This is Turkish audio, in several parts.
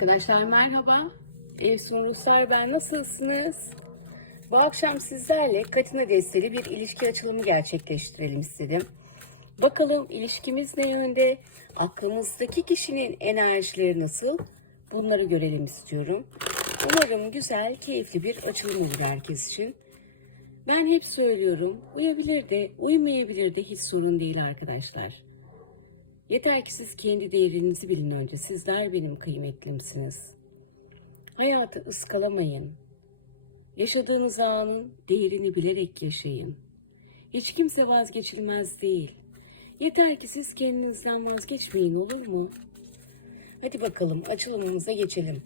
Arkadaşlar merhaba. Efsun Ruslar ben nasılsınız? Bu akşam sizlerle Katina desteli bir ilişki açılımı gerçekleştirelim istedim. Bakalım ilişkimiz ne yönde? Aklımızdaki kişinin enerjileri nasıl? Bunları görelim istiyorum. Umarım güzel, keyifli bir açılım olur herkes için. Ben hep söylüyorum, uyabilir de, uymayabilir de hiç sorun değil arkadaşlar. Yeter ki siz kendi değerinizi bilin önce. Sizler benim kıymetlimsiniz. Hayatı ıskalamayın. Yaşadığınız anın değerini bilerek yaşayın. Hiç kimse vazgeçilmez değil. Yeter ki siz kendinizden vazgeçmeyin olur mu? Hadi bakalım açılımımıza geçelim.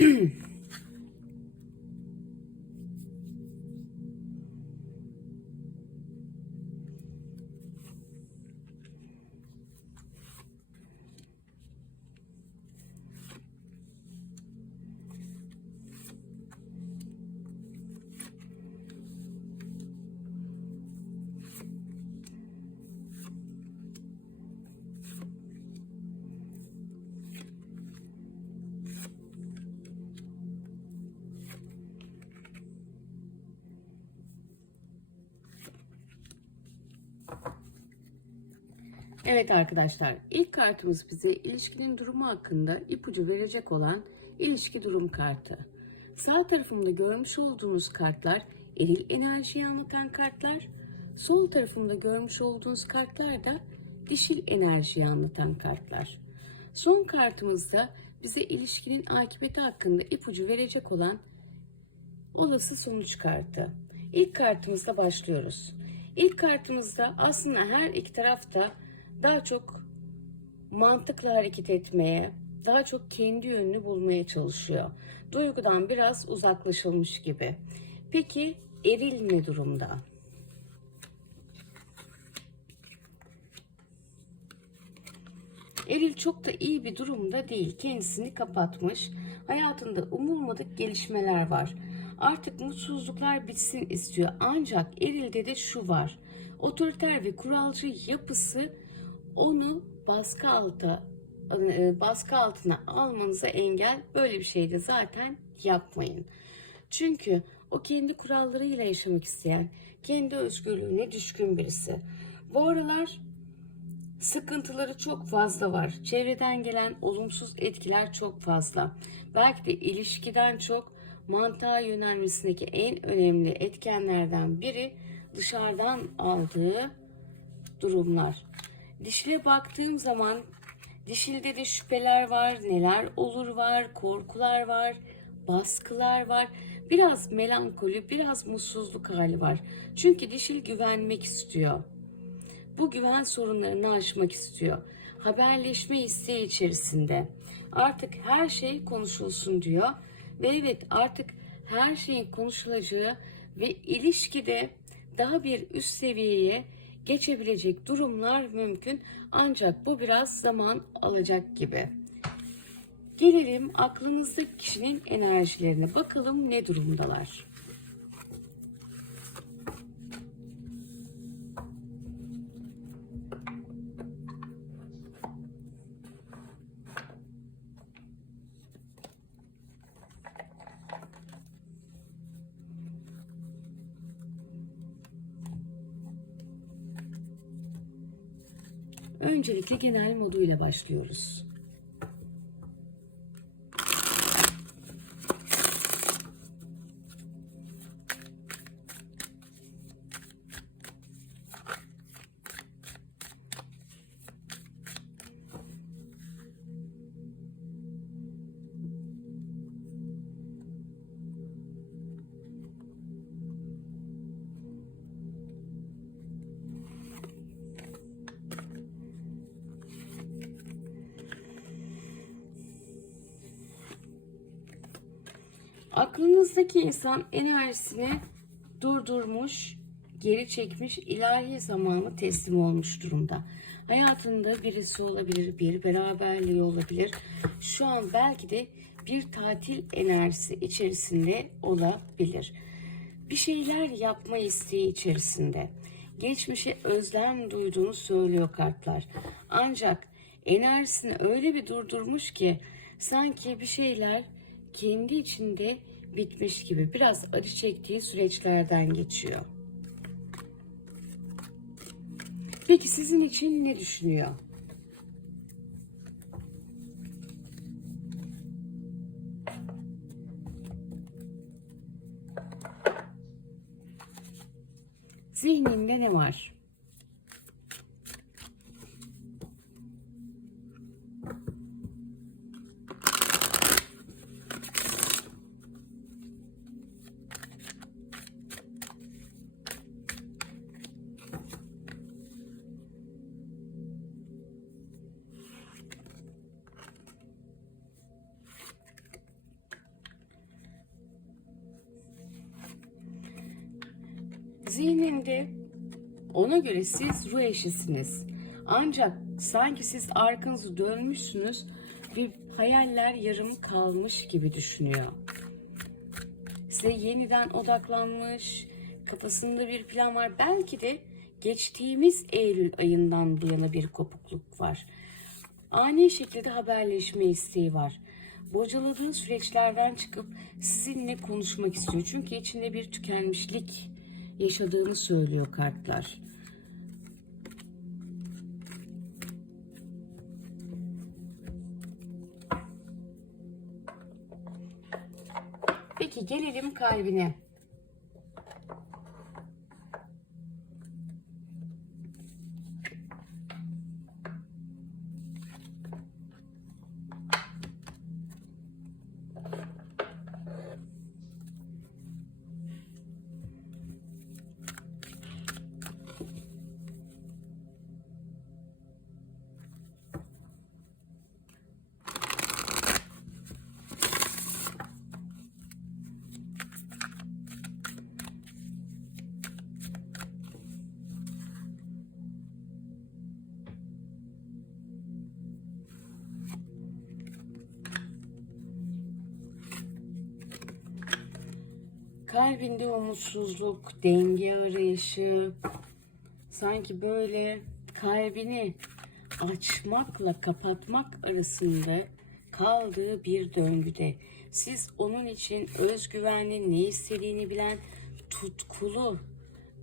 Evet arkadaşlar, ilk kartımız bize ilişkinin durumu hakkında ipucu verecek olan ilişki durum kartı. Sağ tarafımda görmüş olduğunuz kartlar eril enerjiyi anlatan kartlar, sol tarafımda görmüş olduğunuz kartlar da dişil enerjiyi anlatan kartlar. Son kartımızda bize ilişkinin akıbeti hakkında ipucu verecek olan olası sonuç kartı. İlk kartımızda başlıyoruz. İlk kartımızda aslında her iki tarafta daha çok mantıkla hareket etmeye, daha çok kendi yönünü bulmaya çalışıyor. Duygudan biraz uzaklaşılmış gibi. Peki eril ne durumda? Eril çok da iyi bir durumda değil. Kendisini kapatmış. Hayatında umulmadık gelişmeler var. Artık mutsuzluklar bitsin istiyor. Ancak Eril'de de şu var. Otoriter ve kuralcı yapısı onu baskı alta e, baskı altına almanıza engel. Böyle bir şey de zaten yapmayın. Çünkü o kendi kurallarıyla yaşamak isteyen, kendi özgürlüğüne düşkün birisi. Bu aralar sıkıntıları çok fazla var. Çevreden gelen olumsuz etkiler çok fazla. Belki de ilişkiden çok mantığa yönelmesindeki en önemli etkenlerden biri dışarıdan aldığı durumlar. Dişile baktığım zaman dişilde de şüpheler var, neler olur var, korkular var, baskılar var. Biraz melankoli, biraz mutsuzluk hali var. Çünkü dişil güvenmek istiyor. Bu güven sorunlarını aşmak istiyor. Haberleşme isteği içerisinde. Artık her şey konuşulsun diyor. Ve evet artık her şeyin konuşulacağı ve ilişkide daha bir üst seviyeye geçebilecek durumlar mümkün. Ancak bu biraz zaman alacak gibi. Gelelim aklınızdaki kişinin enerjilerine. Bakalım ne durumdalar. Öncelikle genel moduyla başlıyoruz. Aklınızdaki insan enerjisini durdurmuş, geri çekmiş, ilahi zamanı teslim olmuş durumda. Hayatında birisi olabilir, bir beraberliği olabilir. Şu an belki de bir tatil enerjisi içerisinde olabilir. Bir şeyler yapma isteği içerisinde. Geçmişe özlem duyduğunu söylüyor kartlar. Ancak enerjisini öyle bir durdurmuş ki sanki bir şeyler kendi içinde bitmiş gibi biraz acı çektiği süreçlerden geçiyor. Peki sizin için ne düşünüyor? Zihninde ne var? Zihninde ona göre siz ruh eşisiniz. Ancak sanki siz arkanızı dönmüşsünüz ve hayaller yarım kalmış gibi düşünüyor. Size yeniden odaklanmış, kafasında bir plan var. Belki de geçtiğimiz Eylül ayından bu yana bir kopukluk var. Ani şekilde haberleşme isteği var. Bocaladığı süreçlerden çıkıp sizinle konuşmak istiyor. Çünkü içinde bir tükenmişlik yaşadığını söylüyor kartlar. Peki gelelim kalbine. Kalbinde umutsuzluk, denge arayışı, sanki böyle kalbini açmakla kapatmak arasında kaldığı bir döngüde. Siz onun için özgüvenli, ne istediğini bilen, tutkulu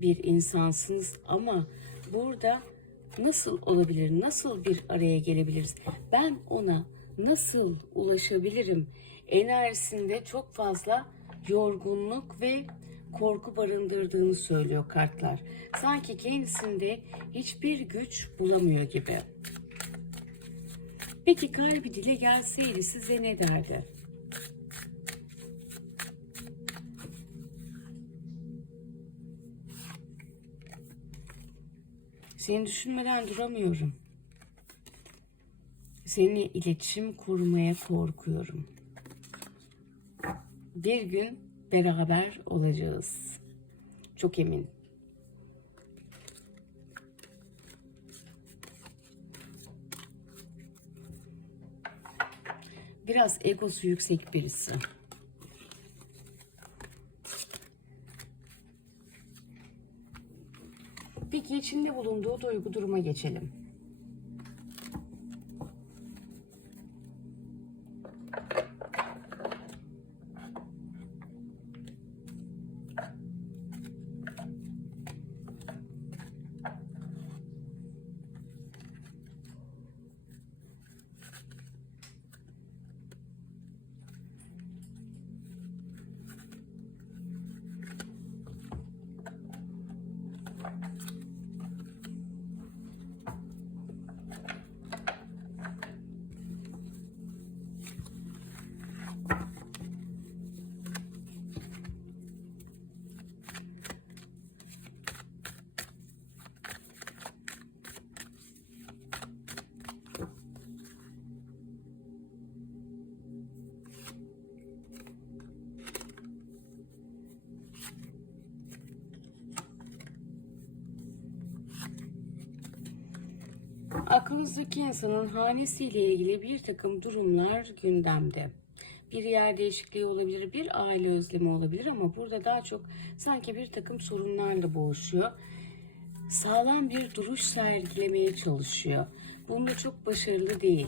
bir insansınız ama burada nasıl olabilir, nasıl bir araya gelebiliriz? Ben ona nasıl ulaşabilirim? Enerjisinde çok fazla yorgunluk ve korku barındırdığını söylüyor kartlar. Sanki kendisinde hiçbir güç bulamıyor gibi. Peki kalbi dile gelseydi size ne derdi? Seni düşünmeden duramıyorum. Seninle iletişim kurmaya korkuyorum. Bir gün beraber olacağız. Çok emin. Biraz egosu yüksek birisi. Peki içinde bulunduğu duygu duruma geçelim. Aklınızdaki insanın hanesiyle ilgili bir takım durumlar gündemde. Bir yer değişikliği olabilir, bir aile özlemi olabilir ama burada daha çok sanki bir takım sorunlarla boğuşuyor. sağlam bir duruş sergilemeye çalışıyor. Bunda çok başarılı değil.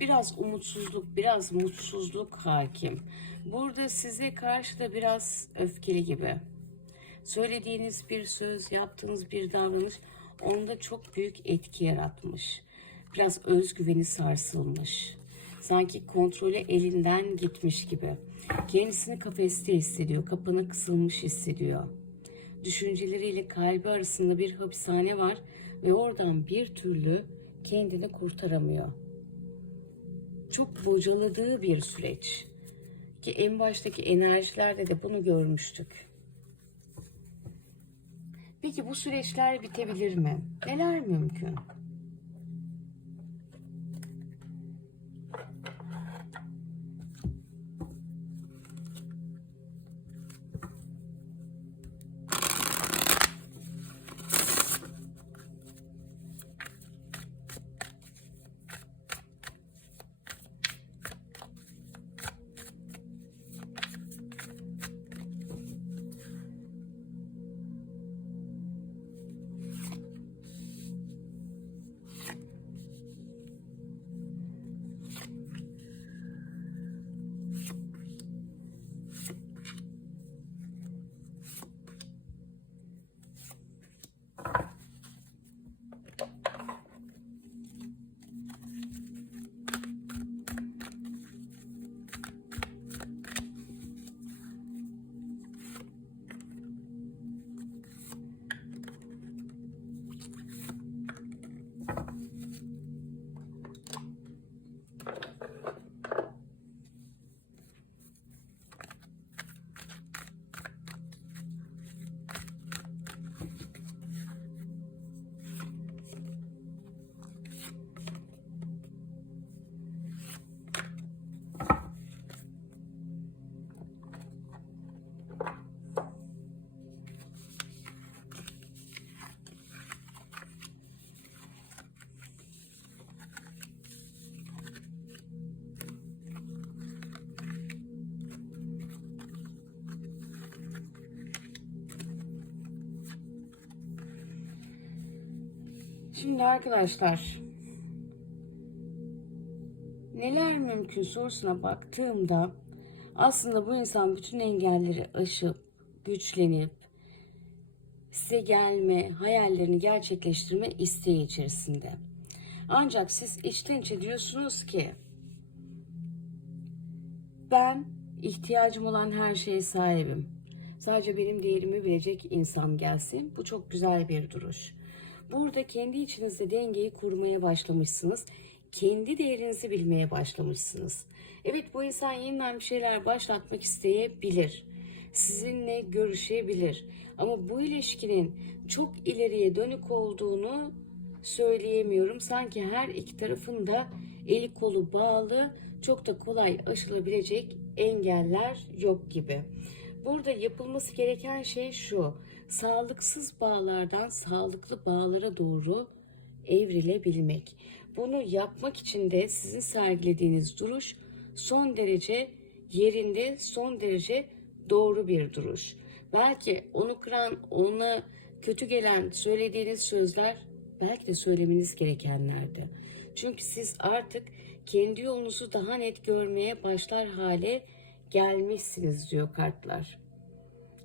Biraz umutsuzluk, biraz mutsuzluk hakim. Burada size karşı da biraz öfkeli gibi. Söylediğiniz bir söz, yaptığınız bir davranış onda çok büyük etki yaratmış. Biraz özgüveni sarsılmış. Sanki kontrolü elinden gitmiş gibi. Kendisini kafeste hissediyor, kapana kısılmış hissediyor. Düşünceleriyle kalbi arasında bir hapishane var ve oradan bir türlü kendini kurtaramıyor. Çok bocaladığı bir süreç. Ki en baştaki enerjilerde de bunu görmüştük. Peki bu süreçler bitebilir mi? Neler mümkün? Şimdi arkadaşlar neler mümkün sorusuna baktığımda aslında bu insan bütün engelleri aşıp güçlenip size gelme, hayallerini gerçekleştirme isteği içerisinde. Ancak siz içten içe diyorsunuz ki ben ihtiyacım olan her şeye sahibim. Sadece benim değerimi bilecek insan gelsin. Bu çok güzel bir duruş. Burada kendi içinizde dengeyi kurmaya başlamışsınız. Kendi değerinizi bilmeye başlamışsınız. Evet bu insan yeniden bir şeyler başlatmak isteyebilir. Sizinle görüşebilir. Ama bu ilişkinin çok ileriye dönük olduğunu söyleyemiyorum. Sanki her iki tarafında eli kolu bağlı, çok da kolay aşılabilecek engeller yok gibi. Burada yapılması gereken şey şu. Sağlıksız bağlardan sağlıklı bağlara doğru evrilebilmek. Bunu yapmak için de sizin sergilediğiniz duruş son derece yerinde, son derece doğru bir duruş. Belki onu kıran, ona kötü gelen söylediğiniz sözler belki de söylemeniz gerekenlerdi. Çünkü siz artık kendi yolunuzu daha net görmeye başlar hale gelmişsiniz diyor kartlar.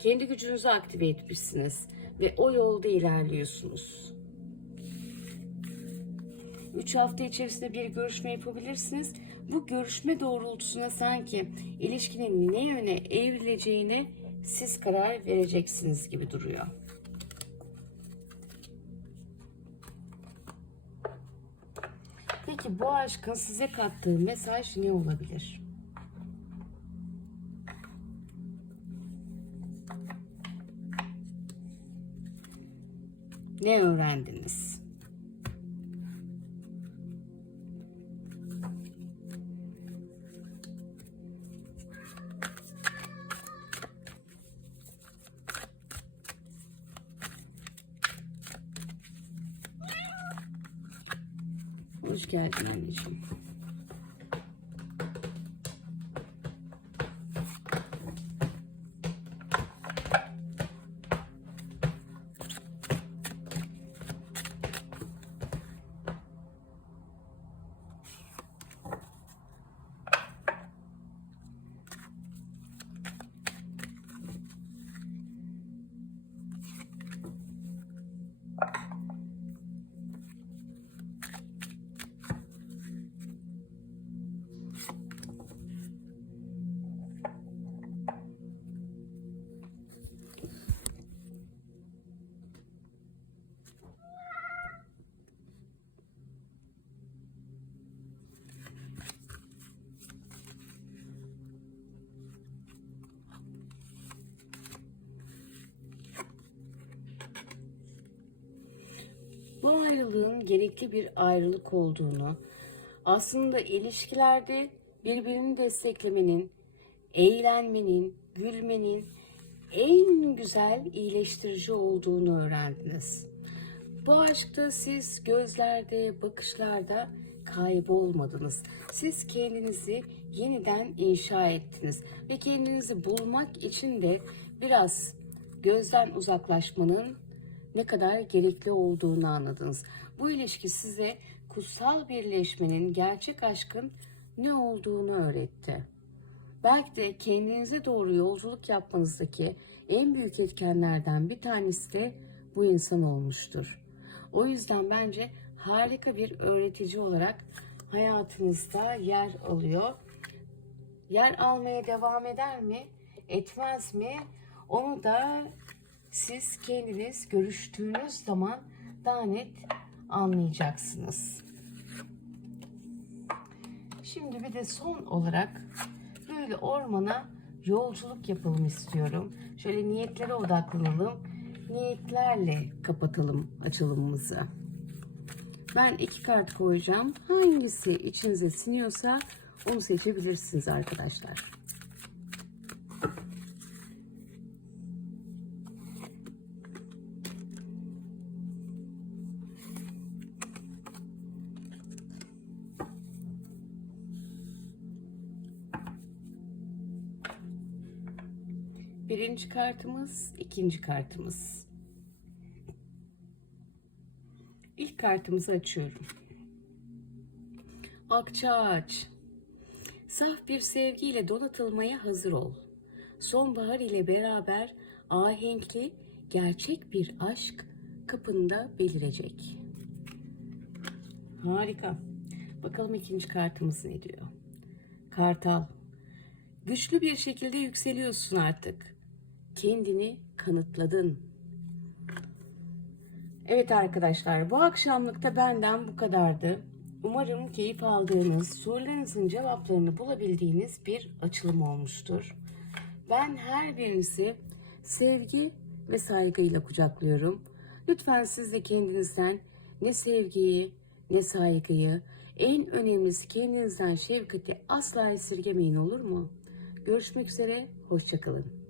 Kendi gücünüzü aktive etmişsiniz ve o yolda ilerliyorsunuz. 3 hafta içerisinde bir görüşme yapabilirsiniz. Bu görüşme doğrultusuna sanki ilişkinin ne yöne evrileceğine siz karar vereceksiniz gibi duruyor. Peki bu aşkın size kattığı mesaj ne olabilir? Ne öğrendiniz? Bu ayrılığın gerekli bir ayrılık olduğunu, aslında ilişkilerde birbirini desteklemenin, eğlenmenin, gülmenin en güzel iyileştirici olduğunu öğrendiniz. Bu aşkta siz gözlerde, bakışlarda kaybolmadınız. Siz kendinizi yeniden inşa ettiniz ve kendinizi bulmak için de biraz gözden uzaklaşmanın ne kadar gerekli olduğunu anladınız. Bu ilişki size kutsal birleşmenin, gerçek aşkın ne olduğunu öğretti. Belki de kendinize doğru yolculuk yapmanızdaki en büyük etkenlerden bir tanesi de bu insan olmuştur. O yüzden bence harika bir öğretici olarak hayatınızda yer alıyor. Yer almaya devam eder mi, etmez mi? Onu da siz kendiniz görüştüğünüz zaman daha net anlayacaksınız. Şimdi bir de son olarak böyle ormana yolculuk yapalım istiyorum. Şöyle niyetlere odaklanalım. Niyetlerle kapatalım açılımımızı. Ben iki kart koyacağım. Hangisi içinize siniyorsa onu seçebilirsiniz arkadaşlar. Birinci kartımız, ikinci kartımız. İlk kartımızı açıyorum. Akçaağaç. Saf bir sevgiyle donatılmaya hazır ol. Sonbahar ile beraber ahenkli gerçek bir aşk kapında belirecek. Harika. Bakalım ikinci kartımız ne diyor? Kartal. Güçlü bir şekilde yükseliyorsun artık. Kendini kanıtladın. Evet arkadaşlar bu akşamlık da benden bu kadardı. Umarım keyif aldığınız, sorularınızın cevaplarını bulabildiğiniz bir açılım olmuştur. Ben her birinizi sevgi ve saygıyla kucaklıyorum. Lütfen siz de kendinizden ne sevgiyi ne saygıyı, en önemlisi kendinizden şefkati asla esirgemeyin olur mu? Görüşmek üzere, hoşçakalın.